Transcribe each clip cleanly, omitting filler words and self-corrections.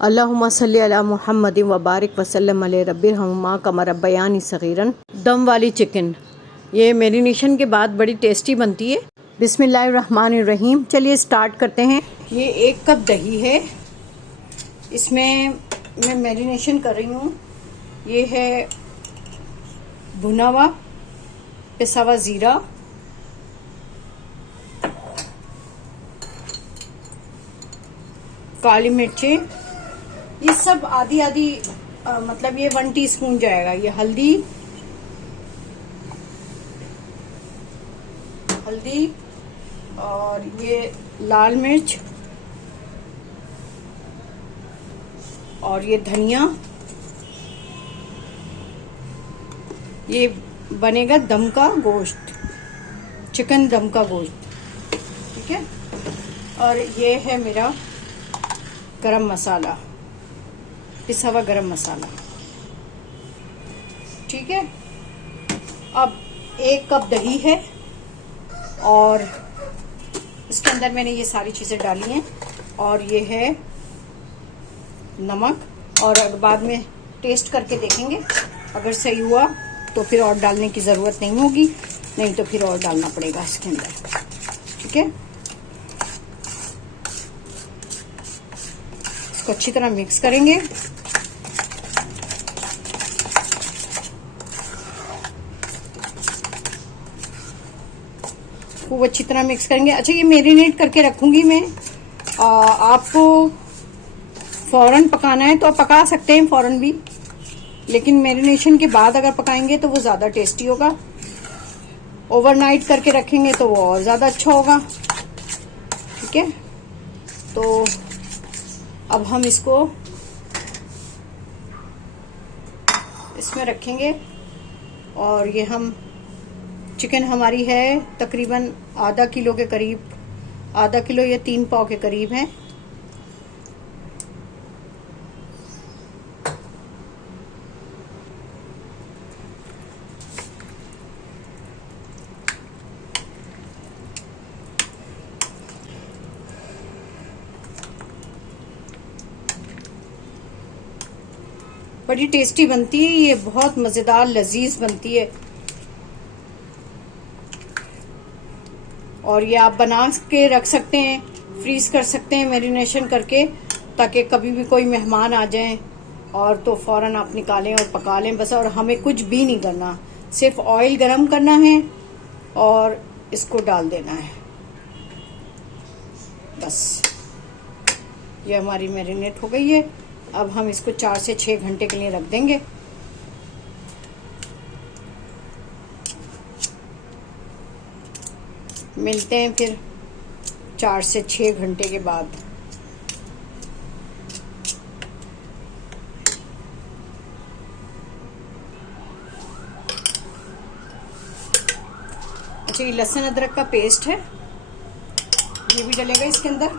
अल्लाहुम्मा सल्ली अला मुहम्मदिन व बारिक वसल्लम अलैहि रब्बिरहम्हुमा कमा रब्बयानी सगीरन। दम वाली चिकन, ये मैरिनेशन के बाद बड़ी टेस्टी बनती है। बिस्मिल्लाहिर्रहमानिर्रहीम। चलिए स्टार्ट करते हैं। ये 1 कप दही है, इसमें मैं मैरिनेशन कर रही हूँ। ये है भुना हुआ पिसा हुआ ज़ीरा, काली मिर्चें, ये सब आधी आधी मतलब ये 1 टीस्पून जाएगा। ये हल्दी और ये लाल मिर्च और ये धनिया। ये बनेगा दम का गोश्त, चिकन दम का गोश्त, ठीक है। और ये है मेरा गरम मसाला, पिसा हुआ गरम मसाला, ठीक है। अब 1 कप दही है और इसके अंदर मैंने ये सारी चीज़ें डाली हैं और ये है नमक। और बाद में टेस्ट करके देखेंगे, अगर सही हुआ तो फिर और डालने की ज़रूरत नहीं होगी, नहीं तो फिर और डालना पड़ेगा इसके अंदर, ठीक है। इसको अच्छी तरह मिक्स करेंगे। खूब अच्छी तरह मिक्स करेंगे। अच्छा, ये मैरिनेट करके रखूंगी मैं। आपको फौरन पकाना है तो आप पका सकते हैं फौरन भी, लेकिन मैरिनेशन के बाद अगर पकाएंगे तो वो ज़्यादा टेस्टी होगा। ओवरनाइट करके रखेंगे तो वो और ज़्यादा अच्छा होगा, ठीक है। तो अब हम इसको इसमें रखेंगे और ये हम चिकन हमारी है तकरीबन आधा किलो के करीब, आधा किलो या 3 पाव के करीब है। बड़ी टेस्टी बनती है ये, बहुत मज़ेदार लजीज बनती है। और ये आप बना के रख सकते हैं, फ्रीज कर सकते हैं मैरिनेशन करके, ताकि कभी भी कोई मेहमान आ जाएं और तो फौरन आप निकालें और पका लें बस। और हमें कुछ भी नहीं करना, सिर्फ ऑयल गरम करना है और इसको डाल देना है बस। ये हमारी मैरिनेट हो गई है। अब हम इसको 4 से 6 घंटे के लिए रख देंगे। मिलते हैं फिर 4 से 6 घंटे के बाद। अच्छा, ये लहसुन अदरक का पेस्ट है, ये भी डलेगा इसके अंदर।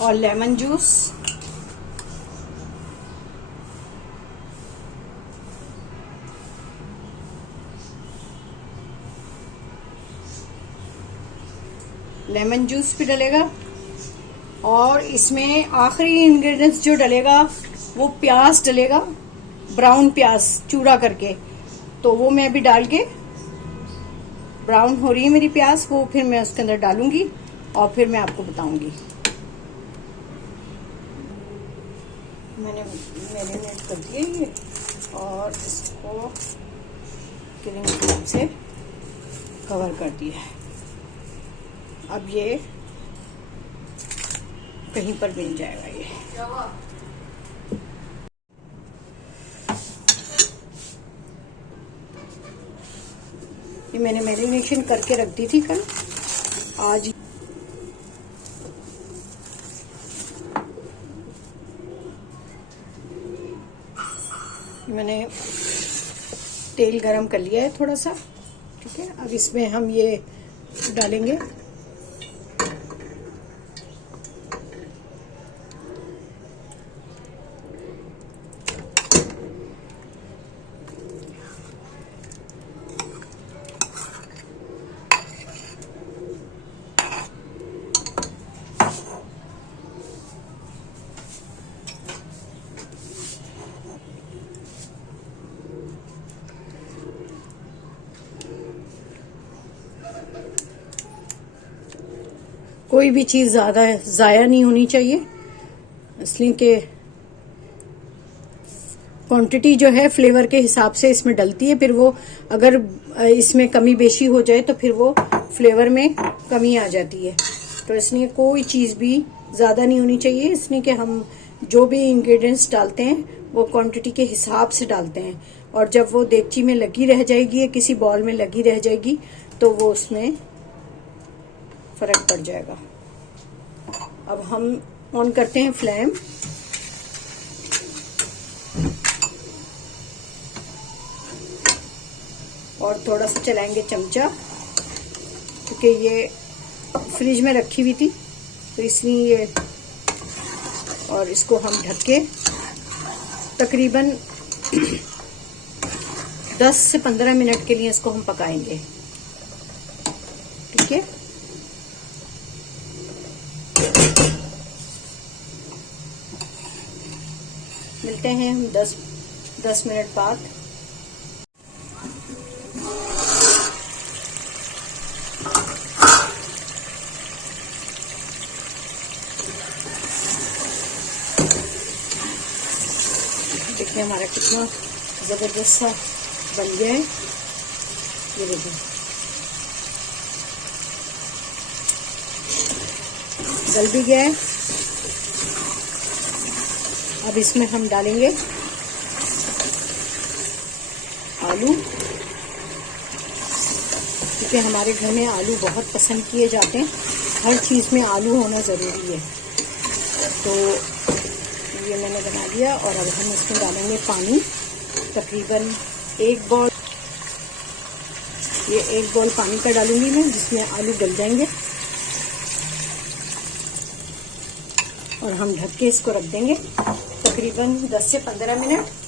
और लेमन जूस, लेमन जूस भी डलेगा। और इसमें आखिरी इंग्रेडिएंट्स जो डलेगा वो प्याज डलेगा, ब्राउन प्याज चूरा करके। तो वो मैं अभी डाल के, ब्राउन हो रही है मेरी प्याज, वो फिर मैं उसके अंदर डालूंगी और फिर मैं आपको बताऊंगी। मैंने मैरिनेट कर दिया ये और इसको क्रीम क्रीम से कवर कर दिया है। अब ये कहीं पर मिल जाएगा। ये मैंने मैरिनेशन करके रख दी थी कल, आज मैंने तेल गरम कर लिया है थोड़ा सा, ठीक है। अब इसमें हम ये डालेंगे कोई भी चीज़ ज़्यादा ज़ाया नहीं होनी चाहिए, इसलिए कि क्वांटिटी जो है फ्लेवर के हिसाब से इसमें डलती है। फिर वो अगर इसमें कमी बेशी हो जाए तो फिर वो फ्लेवर में कमी आ जाती है। तो इसलिए कोई चीज़ भी ज़्यादा नहीं होनी चाहिए, इसलिए कि हम जो भी इंग्रेडिएंट्स डालते हैं वो क्वांटिटी के हिसाब से डालते हैं। और जब वो देगची में लगी रह जाएगी या किसी बॉल में लगी रह जाएगी तो वो उसमें फर्क पड़ जाएगा। अब हम ऑन करते हैं फ्लेम। और थोड़ा सा चलाएंगे चमचा, क्योंकि ये फ्रिज में रखी हुई थी तो इसलिए ये। और इसको हम ढक के तकरीबन 10 से 15 मिनट के लिए इसको हम पकाएंगे। ठीक है, मिलते हैं हम 10 मिनट बाद। देखिए हमारा कितना जबरदस्त सा बन गया है। ये देखिए गल भी गया है। अब इसमें हम डालेंगे आलू, क्योंकि हमारे घर में आलू बहुत पसंद किए जाते हैं। हर चीज़ में आलू होना ज़रूरी है। तो ये मैंने बना दिया। और अब हम इसमें डालेंगे पानी, तकरीबन 1 बॉल। ये 1 बॉल पानी का डालूंगी मैं, जिसमें आलू गल जाएंगे। और हम ढक के इसको रख देंगे तकरीबन 10 से 15 मिनट।